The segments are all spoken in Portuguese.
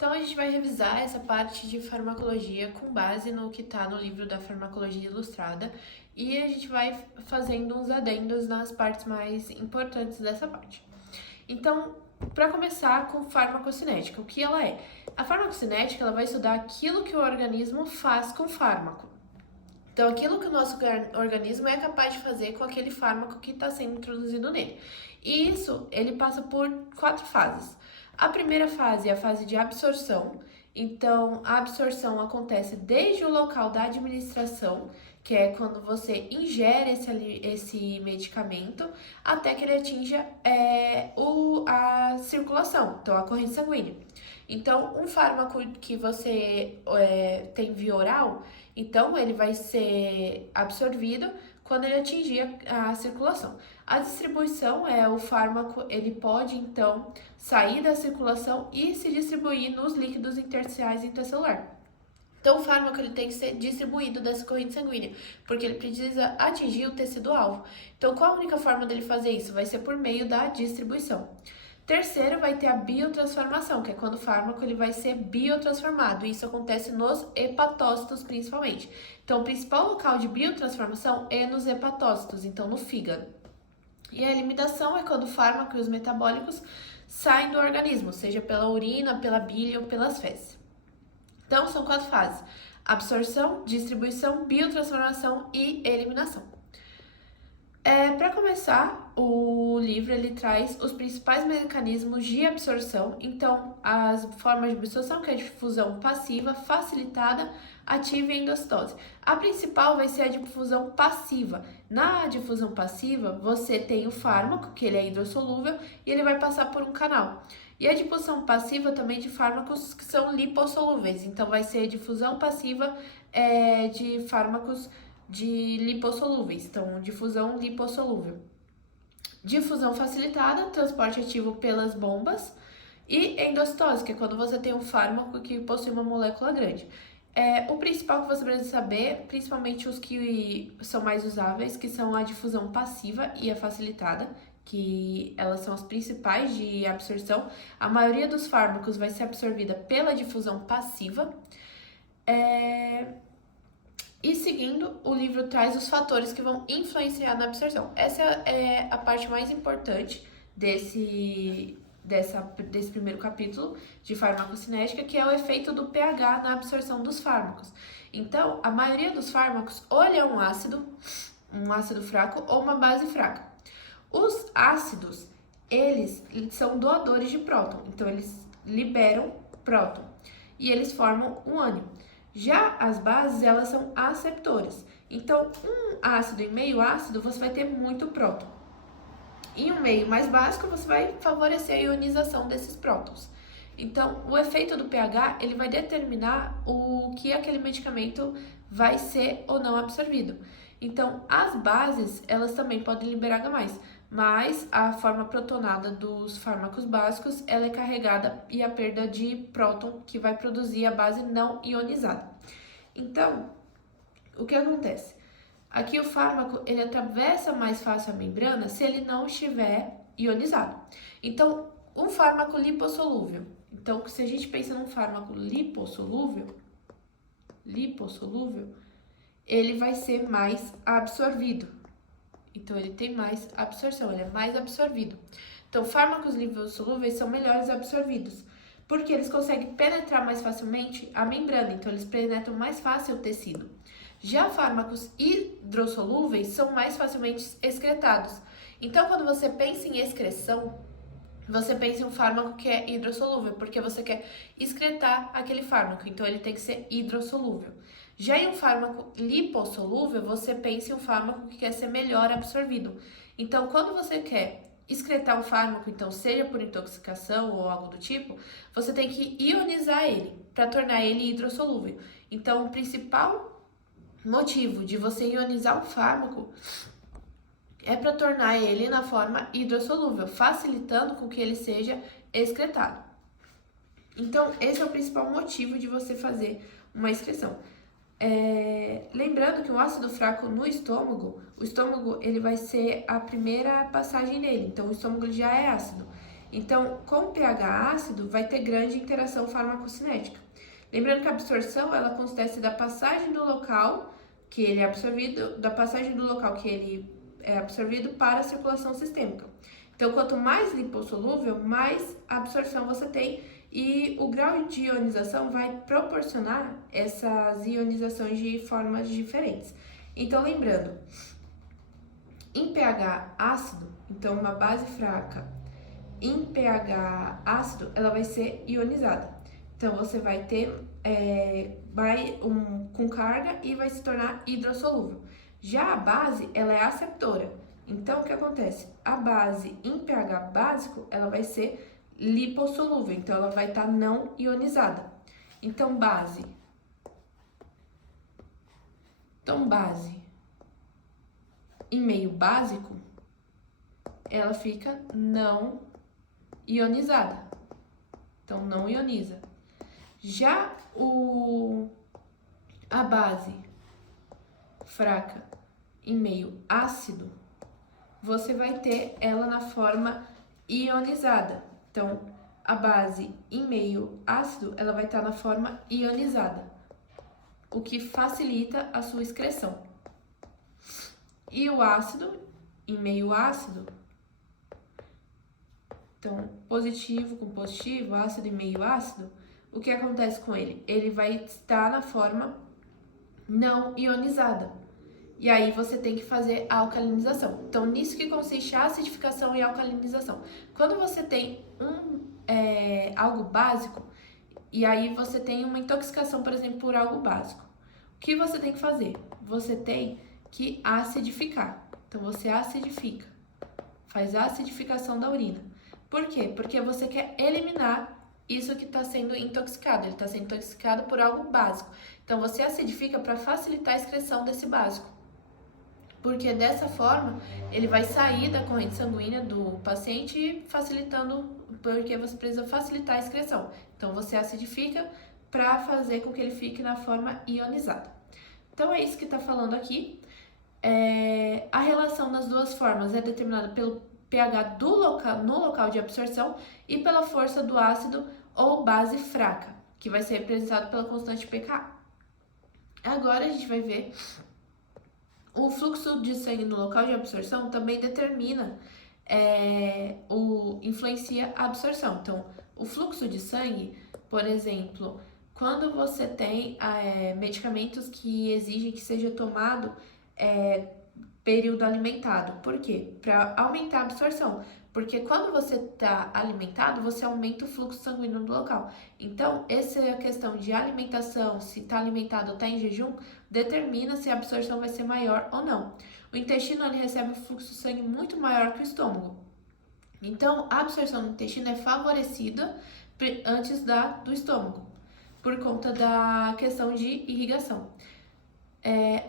Então, a gente vai revisar essa parte de farmacologia com base no que está no livro da Farmacologia Ilustrada e a gente vai fazendo uns adendos nas partes mais importantes dessa parte. Então, para começar com farmacocinética, o que ela é? A farmacocinética ela vai estudar aquilo que o organismo faz com o fármaco. Então, aquilo que o nosso organismo é capaz de fazer com aquele fármaco que está sendo introduzido nele. E isso, ele passa por 4 fases. A primeira fase é a fase de absorção. Então, a absorção acontece desde o local da administração, que é quando você ingere esse medicamento, até que ele atinja a circulação, então a corrente sanguínea. Então, um fármaco que você tem via oral, então ele vai ser absorvido quando ele atingir a circulação. A distribuição é o fármaco, ele pode então sair da circulação e se distribuir nos líquidos intersticiais intercelular. Então, o fármaco ele tem que ser distribuído dessa corrente sanguínea, porque ele precisa atingir o tecido-alvo. Então, qual a única forma dele fazer isso? Vai ser por meio da distribuição. Terceiro, vai ter a biotransformação, que é quando o fármaco ele vai ser biotransformado. Isso acontece nos hepatócitos, principalmente. Então, o principal local de biotransformação é nos hepatócitos, então no fígado. E a eliminação é quando o fármaco e os metabólicos saem do organismo, seja pela urina, pela bile ou pelas fezes. Então, são 4 fases: absorção, distribuição, biotransformação e eliminação. Para começar, o livro ele traz os principais mecanismos de absorção. Então, as formas de absorção, que é a difusão passiva, facilitada, ativa e endocitose. A principal vai ser a difusão passiva. Na difusão passiva, você tem o fármaco, que ele é hidrossolúvel, e ele vai passar por um canal. E a difusão passiva também de fármacos que são lipossolúveis. Então, vai ser a difusão passiva de fármacos de lipossolúveis, então difusão lipossolúvel. Difusão facilitada, transporte ativo pelas bombas, e endocitose, que é quando você tem um fármaco que possui uma molécula grande. O principal que você precisa saber, principalmente os que são mais usáveis, que são a difusão passiva e a facilitada, que elas são as principais de absorção. A maioria dos fármacos vai ser absorvida pela difusão passiva. E seguindo, o livro traz os fatores que vão influenciar na absorção. Essa é a parte mais importante desse primeiro capítulo de farmacocinética, que é o efeito do pH na absorção dos fármacos. Então, a maioria dos fármacos ou ele é um ácido fraco ou uma base fraca. Os ácidos, eles são doadores de próton, então eles liberam próton e eles formam um ânion. Já as bases, elas são aceptoras. Então, um ácido e meio ácido, você vai ter muito próton. Em um meio mais básico, você vai favorecer a ionização desses prótons. Então, o efeito do pH, ele vai determinar o que aquele medicamento vai ser ou não absorvido. Então, as bases, elas também podem liberar H+, mas a forma protonada dos fármacos básicos, ela é carregada e a perda de próton que vai produzir a base não ionizada. Então, o que acontece? Aqui o fármaco, ele atravessa mais fácil a membrana se ele não estiver ionizado. Então, um fármaco lipossolúvel. Então, se a gente pensa num fármaco lipossolúvel, ele vai ser mais absorvido. Então, ele tem mais absorção, ele é mais absorvido. Então, fármacos lipossolúveis são melhores absorvidos, porque eles conseguem penetrar mais facilmente a membrana, então eles penetram mais fácil o tecido. Já fármacos hidrossolúveis são mais facilmente excretados. Então, quando você pensa em excreção, você pensa em um fármaco que é hidrossolúvel, porque você quer excretar aquele fármaco, então ele tem que ser hidrossolúvel. Já em um fármaco lipossolúvel, você pensa em um fármaco que quer ser melhor absorvido. Então, quando você quer excretar um fármaco, então seja por intoxicação ou algo do tipo, você tem que ionizar ele para tornar ele hidrossolúvel. Então, o principal motivo de você ionizar um fármaco é para tornar ele na forma hidrossolúvel, facilitando com que ele seja excretado. Então, esse é o principal motivo de você fazer uma excreção. Lembrando que o ácido fraco no estômago, o estômago ele vai ser a primeira passagem dele, então o estômago já é ácido. Então, com pH ácido, vai ter grande interação farmacocinética. Lembrando que a absorção, ela acontece da passagem do local que ele é absorvido, da passagem do local que ele é absorvido para a circulação sistêmica. Então, quanto mais lipossolúvel, mais absorção você tem e o grau de ionização vai proporcionar essas ionizações de formas diferentes. Então, lembrando, em pH ácido, então uma base fraca em pH ácido, ela vai ser ionizada. Então, você vai ter com carga e vai se tornar hidrossolúvel. Já a base, ela é aceptora. Então, o que acontece? A base em pH básico, ela vai ser lipossolúvel. Então, ela vai estar não ionizada. Então, base em meio básico, ela fica não ionizada. Então, não ioniza. Já a base fraca em meio ácido, você vai ter ela na forma ionizada. Então, a base em meio ácido, ela vai estar na forma ionizada, o que facilita a sua excreção. E o ácido em meio ácido, então, positivo com positivo, ácido em meio ácido, o que acontece com ele? Ele vai estar na forma não ionizada. E aí você tem que fazer a alcalinização. Então, nisso que consiste a acidificação e a alcalinização. Quando você tem algo básico, e aí você tem uma intoxicação, por exemplo, por algo básico, o que você tem que fazer? Você tem que acidificar. Então, você acidifica, faz a acidificação da urina. Por quê? Porque você quer eliminar isso que está sendo intoxicado. Ele está sendo intoxicado por algo básico. Então, você acidifica para facilitar a excreção desse básico. Porque dessa forma, ele vai sair da corrente sanguínea do paciente, facilitando, porque você precisa facilitar a excreção. Então, você acidifica para fazer com que ele fique na forma ionizada. Então, é isso que está falando aqui. A relação das duas formas é determinada pelo pH no local de absorção e pela força do ácido ou base fraca, que vai ser representado pela constante pKa. Agora a gente vai ver o fluxo de sangue no local de absorção também determina, influencia a absorção. Então, o fluxo de sangue, por exemplo, quando você tem medicamentos que exigem que seja tomado período alimentado. Por quê? Para aumentar a absorção. Porque quando você está alimentado, você aumenta o fluxo sanguíneo do local. Então, essa é a questão de alimentação, se está alimentado ou está em jejum, determina se a absorção vai ser maior ou não. O intestino ele recebe um fluxo de sangue muito maior que o estômago. Então, a absorção no intestino é favorecida antes do estômago, por conta da questão de irrigação.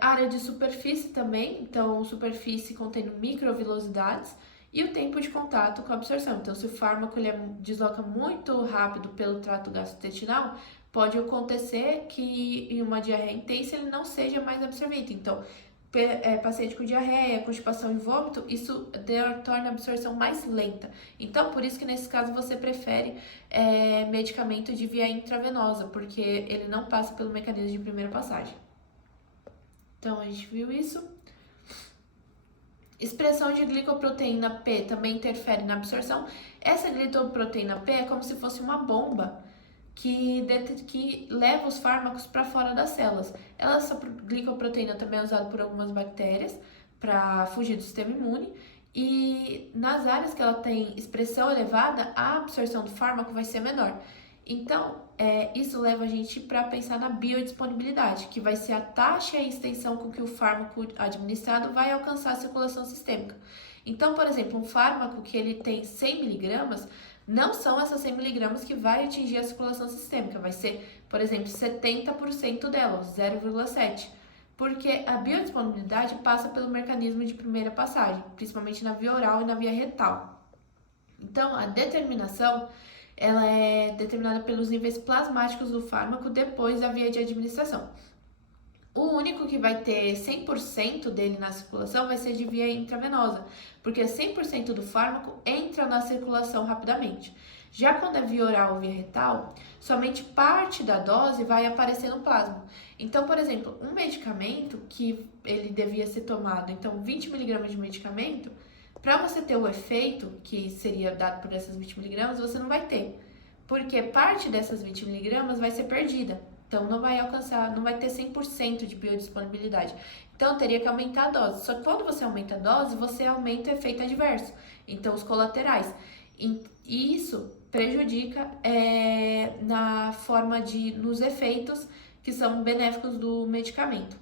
Área de superfície também, então superfície contendo microvilosidades e o tempo de contato com a absorção. Então, se o fármaco ele desloca muito rápido pelo trato gastrointestinal, pode acontecer que em uma diarreia intensa ele não seja mais absorvido. Então, paciente com diarreia, constipação e vômito, isso torna a absorção mais lenta. Então, por isso que nesse caso você prefere medicamento de via intravenosa, porque ele não passa pelo mecanismo de primeira passagem. Então, a gente viu isso. Expressão de glicoproteína P também interfere na absorção. Essa glicoproteína P é como se fosse uma bomba que leva os fármacos para fora das células. Essa glicoproteína também é usada por algumas bactérias para fugir do sistema imune. E nas áreas que ela tem expressão elevada, a absorção do fármaco vai ser menor. Então, isso leva a gente para pensar na biodisponibilidade, que vai ser a taxa e a extensão com que o fármaco administrado vai alcançar a circulação sistêmica. Então, por exemplo, um fármaco que ele tem 100 miligramas, não são essas 100 miligramas que vai atingir a circulação sistêmica, vai ser, por exemplo, 70% dela, 0,7%. Porque a biodisponibilidade passa pelo mecanismo de primeira passagem, principalmente na via oral e na via retal. Então, a determinação ela é determinada pelos níveis plasmáticos do fármaco depois da via de administração. O único que vai ter 100% dele na circulação vai ser de via intravenosa, porque 100% do fármaco entra na circulação rapidamente. Já quando é via oral ou via retal, somente parte da dose vai aparecer no plasma. Então, por exemplo, um medicamento que ele devia ser tomado, então 20 miligramas de medicamento, para você ter o efeito que seria dado por essas 20 miligramas, você não vai ter, porque parte dessas 20 miligramas vai ser perdida. Então, não vai alcançar, não vai ter 100% de biodisponibilidade. Então, teria que aumentar a dose. Só que quando você aumenta a dose, você aumenta o efeito adverso. Então, os colaterais. E isso prejudica na forma nos efeitos que são benéficos do medicamento.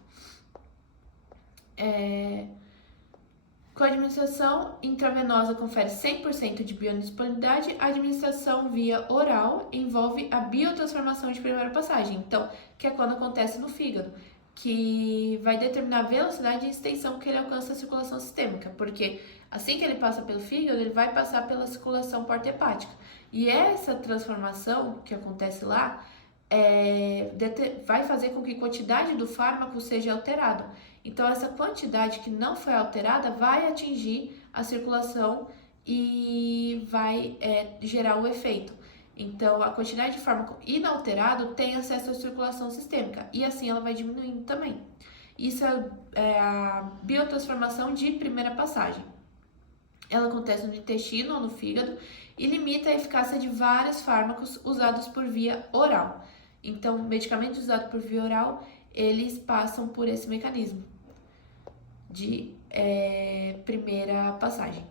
Com a administração intravenosa confere 100% de biodisponibilidade, a administração via oral envolve a biotransformação de primeira passagem, então, que é quando acontece no fígado, que vai determinar a velocidade e extensão que ele alcança a circulação sistêmica, porque assim que ele passa pelo fígado, ele vai passar pela circulação porta-hepática. E essa transformação que acontece lá vai fazer com que a quantidade do fármaco seja alterada. Então, essa quantidade que não foi alterada vai atingir a circulação e vai gerar o efeito. Então, a quantidade de fármaco inalterado tem acesso à circulação sistêmica e assim ela vai diminuindo também. Isso é a biotransformação de primeira passagem. Ela acontece no intestino ou no fígado e limita a eficácia de vários fármacos usados por via oral. Então, medicamentos usados por via oral, eles passam por esse mecanismo de primeira passagem.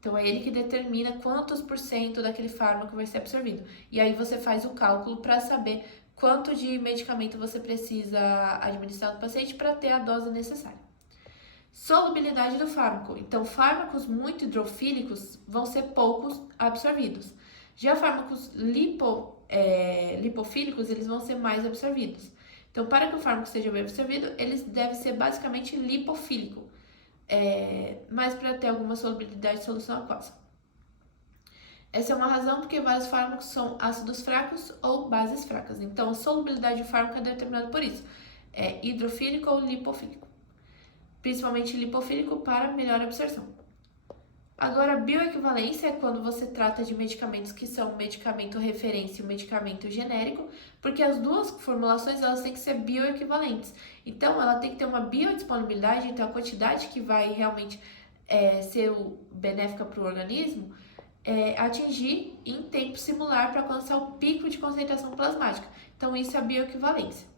Então, é ele que determina quantos por cento daquele fármaco vai ser absorvido. E aí você faz o cálculo para saber quanto de medicamento você precisa administrar no paciente para ter a dose necessária. Solubilidade do fármaco. Então, fármacos muito hidrofílicos vão ser poucos absorvidos. Já fármacos lipofílicos, eles vão ser mais absorvidos. Então, para que o fármaco seja bem absorvido, ele deve ser basicamente lipofílico, mas para ter alguma solubilidade de solução aquosa. Essa é uma razão porque vários fármacos são ácidos fracos ou bases fracas. Então, a solubilidade do fármaco é determinada por isso. É hidrofílico ou lipofílico. Principalmente lipofílico para melhor absorção. Agora, bioequivalência é quando você trata de medicamentos que são um medicamento referência e um medicamento genérico, porque as duas formulações elas têm que ser bioequivalentes. Então, ela tem que ter uma biodisponibilidade, então a quantidade que vai realmente ser benéfica para o organismo, atingir em tempo similar para alcançar o pico de concentração plasmática. Então, isso é a bioequivalência.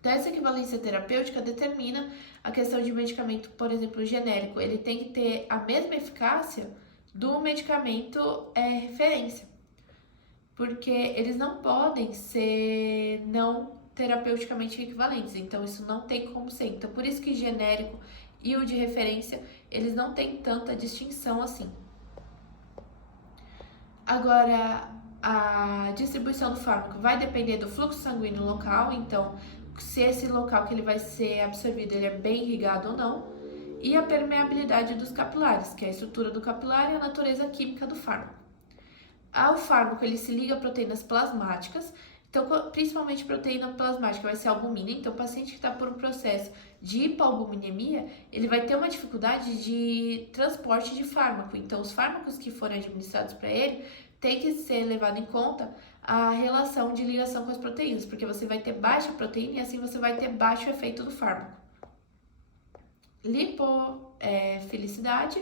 Então, essa equivalência terapêutica determina a questão de medicamento, por exemplo, genérico. Ele tem que ter a mesma eficácia do medicamento referência, porque eles não podem ser não terapeuticamente equivalentes. Então, isso não tem como ser. Então, por isso que genérico e o de referência, eles não têm tanta distinção assim. Agora, a distribuição do fármaco vai depender do fluxo sanguíneo local, então se esse local que ele vai ser absorvido ele é bem irrigado ou não, e a permeabilidade dos capilares, que é a estrutura do capilar e a natureza química do fármaco. O fármaco ele se liga a proteínas plasmáticas, então principalmente proteína plasmática vai ser a albumina, então o paciente que está por um processo de hipoalbuminemia, ele vai ter uma dificuldade de transporte de fármaco, então os fármacos que forem administrados para ele tem que ser levado em conta a relação de ligação com as proteínas, porque você vai ter baixa proteína e assim você vai ter baixo efeito do fármaco. Lipofilicidade.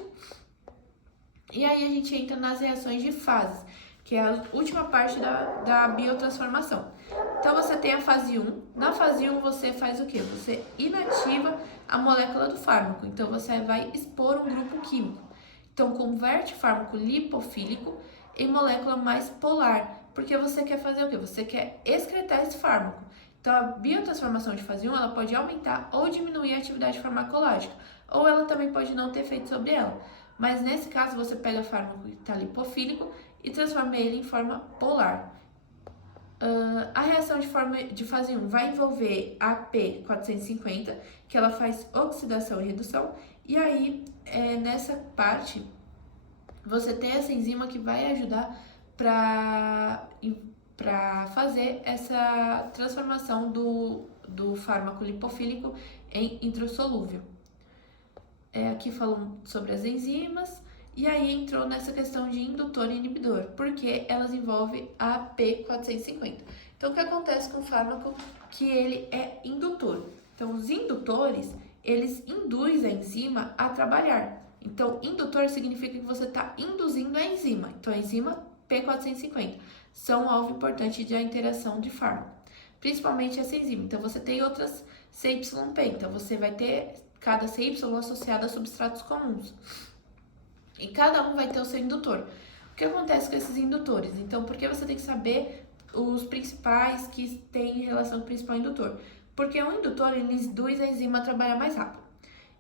E aí a gente entra nas reações de fases, que é a última parte da biotransformação. Então você tem a fase 1. Na fase 1 você faz o quê? Você inativa a molécula do fármaco. Então você vai expor um grupo químico. Então converte fármaco lipofílico em molécula mais polar, porque você quer fazer o quê? Você quer excretar esse fármaco. Então, a biotransformação de fase 1, ela pode aumentar ou diminuir a atividade farmacológica, ou ela também pode não ter efeito sobre ela. Mas, nesse caso, você pega o fármaco que está lipofílico e transforma ele em forma polar. A reação de fase 1 vai envolver a P450, que ela faz oxidação e redução, e aí, nessa parte, você tem essa enzima que vai ajudar para para fazer essa transformação do fármaco lipofílico em hidrossolúvel. Aqui falando sobre as enzimas, e aí entrou nessa questão de indutor e inibidor, porque elas envolvem a P450. Então, o que acontece com o fármaco? Que ele é indutor. Então, os indutores, eles induzem a enzima a trabalhar. Então, indutor significa que você está induzindo a enzima. Então, a enzima P450 são um alvo importante da interação de fármaco, principalmente essa enzima. Então, você tem outras CYP, então você vai ter cada CY associado a substratos comuns. E cada um vai ter o seu indutor. O que acontece com esses indutores? Então, por que você tem que saber os principais que têm relação com o principal indutor? Porque o indutor, ele induz a enzima a trabalhar mais rápido.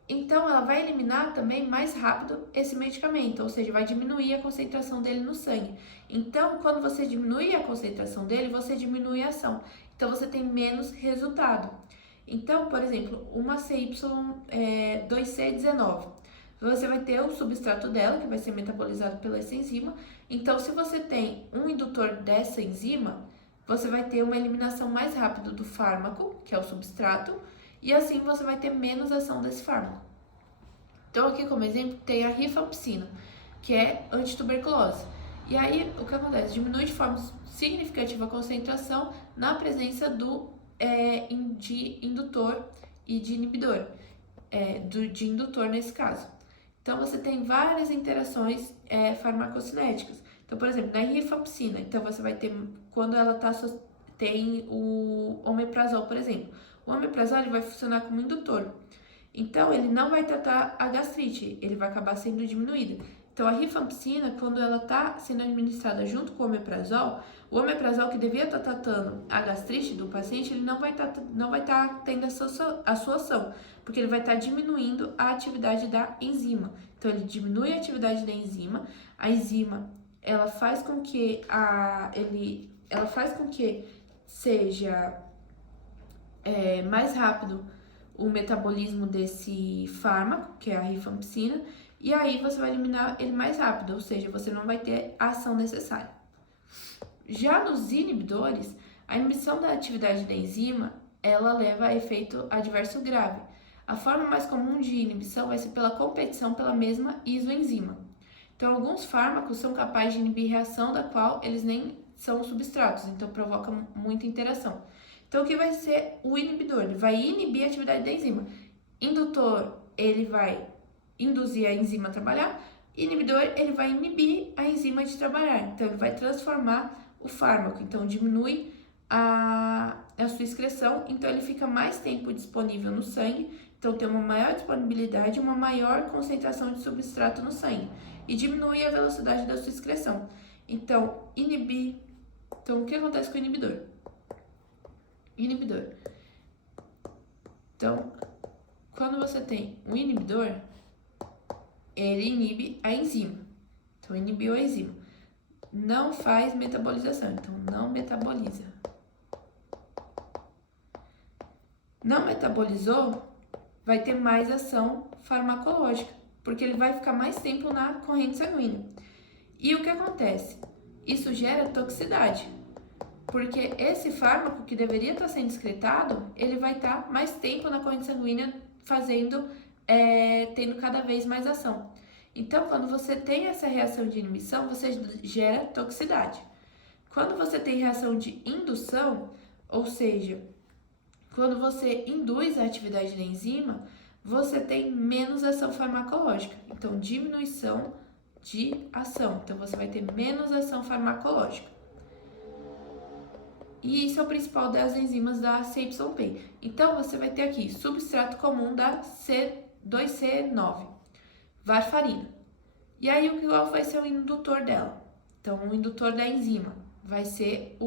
Então, ela vai eliminar também mais rápido esse medicamento, ou seja, vai diminuir a concentração dele no sangue. Então, quando você diminui a concentração dele, você diminui a ação. Então, você tem menos resultado. Então, por exemplo, uma CY2C19, você vai ter o substrato dela, que vai ser metabolizado pela essa enzima. Então, se você tem um indutor dessa enzima, você vai ter uma eliminação mais rápida do fármaco, que é o substrato, e assim você vai ter menos ação desse fármaco. Então, aqui como exemplo, tem a rifampicina, que é antituberculose. E aí, o que acontece? Diminui de forma significativa a concentração na presença de indutor e de inibidor, de indutor nesse caso. Então, você tem várias interações farmacocinéticas. Então, por exemplo, na rifampicina, então você vai ter, quando ela tem o omeprazol, por exemplo. O omeprazol ele vai funcionar como indutor. Então, ele não vai tratar a gastrite, ele vai acabar sendo diminuído. Então, a rifampicina, quando ela está sendo administrada junto com o omeprazol que devia estar tratando a gastrite do paciente, ele não vai estar tendo a sua ação, porque ele vai estar diminuindo a atividade da enzima. Então, ele diminui a atividade da enzima, a enzima, ela faz com que seja mais rápido o metabolismo desse fármaco, que é a rifampicina, e aí você vai eliminar ele mais rápido, ou seja, você não vai ter a ação necessária. Já nos inibidores, a inibição da atividade da enzima, ela leva a efeito adverso grave. A forma mais comum de inibição vai ser pela competição pela mesma isoenzima. Então, alguns fármacos são capazes de inibir reação da qual eles nem são substratos, então provoca muita interação. Então, o que vai ser o inibidor? Ele vai inibir a atividade da enzima. Indutor, ele vai induzir a enzima a trabalhar. Inibidor, ele vai inibir a enzima de trabalhar. Então, ele vai transformar o fármaco. Então, diminui a sua excreção. Então, ele fica mais tempo disponível no sangue. Então, tem uma maior disponibilidade, uma maior concentração de substrato no sangue. E diminui a velocidade da sua excreção. Então, inibir. Então, o que acontece com o inibidor? Então, quando você tem um inibidor, ele inibe a enzima. Então, inibiu a enzima. Não faz metabolização, então não metaboliza. Não metabolizou, vai ter mais ação farmacológica, porque ele vai ficar mais tempo na corrente sanguínea. E o que acontece? Isso gera toxicidade. Porque esse fármaco que deveria estar sendo excretado, ele vai estar mais tempo na corrente sanguínea tendo cada vez mais ação. Então, quando você tem essa reação de inibição, você gera toxicidade. Quando você tem reação de indução, ou seja, quando você induz a atividade da enzima, você tem menos ação farmacológica. Então, diminuição de ação. Então, você vai ter menos ação farmacológica. E isso é o principal das enzimas da CYP. Então, você vai ter aqui substrato comum da C2C9, varfarina. E aí, qual vai ser o indutor dela? Então, o indutor da enzima vai ser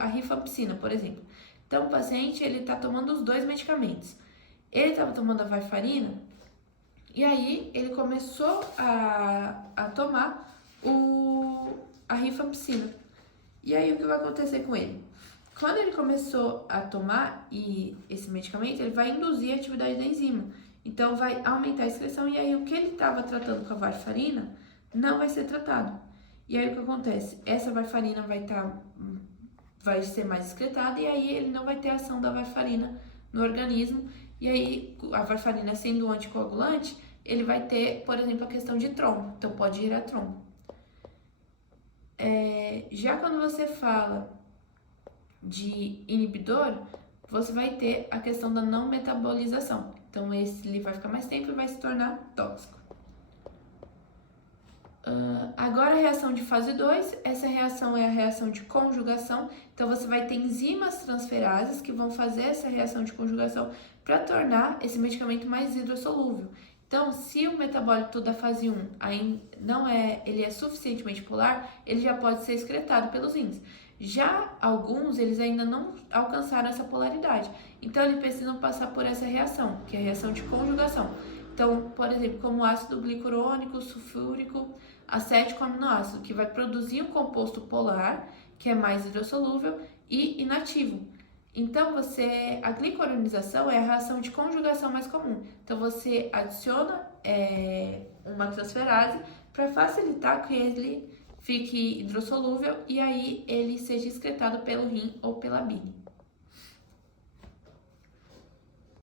a rifampicina, por exemplo. Então, o paciente, ele está tomando os dois medicamentos. Ele estava tomando a varfarina, e aí ele começou a tomar a rifampicina. E aí, o que vai acontecer com ele? Quando ele começou a tomar esse medicamento, ele vai induzir a atividade da enzima. Então, vai aumentar a excreção e aí o que ele estava tratando com a varfarina não vai ser tratado. E aí, o que acontece? Essa varfarina vai estar vai ser mais excretado e aí ele não vai ter ação da varfarina no organismo. E aí, a varfarina sendo um anticoagulante, ele vai ter, por exemplo, a questão de trombo, então pode gerar trombo. Já quando você fala de inibidor, você vai ter a questão da não metabolização. Então, esse ele vai ficar mais tempo e vai se tornar tóxico. Agora, a reação de fase 2, essa reação é a reação de conjugação. Então, você vai ter enzimas transferases que vão fazer essa reação de conjugação para tornar esse medicamento mais hidrossolúvel. Então, se o metabólito da fase 1 ele é suficientemente polar, ele já pode ser excretado pelos rins. Já alguns, eles ainda não alcançaram essa polaridade. Então, eles precisam passar por essa reação, que é a reação de conjugação. Então, por exemplo, como ácido glicurônico, sulfúrico, acético aminoácido, que vai produzir um composto polar, que é mais hidrossolúvel e inativo. Então, a glicoronização é a reação de conjugação mais comum. Então, você adiciona uma transferase para facilitar que ele fique hidrossolúvel e aí ele seja excretado pelo rim ou pela bile.